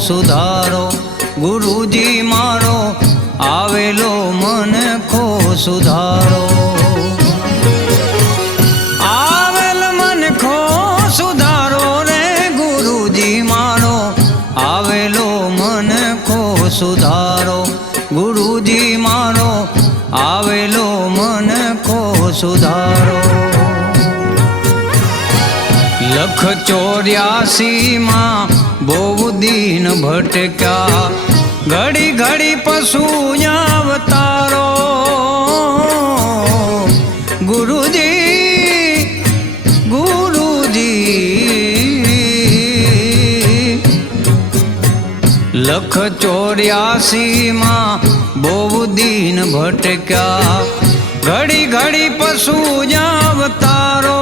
સુધારો ગુરુજી મારો આવેલો મનખો સુધારો આવેલ મનખો સુધારો રે ગુરુજી મારો આવેલો મનખો સુધારો ગુરુજી મારો આવેલો મનખો સુધારો લખ 84 માં બહુ દીન ભટક્યા ઘડી ઘડી પશુ અવતારો ગુરુજી ગુરુજી લખ 84 માં બહુ દીન ભટક્યા ઘડી ઘડી પશુ અવતારો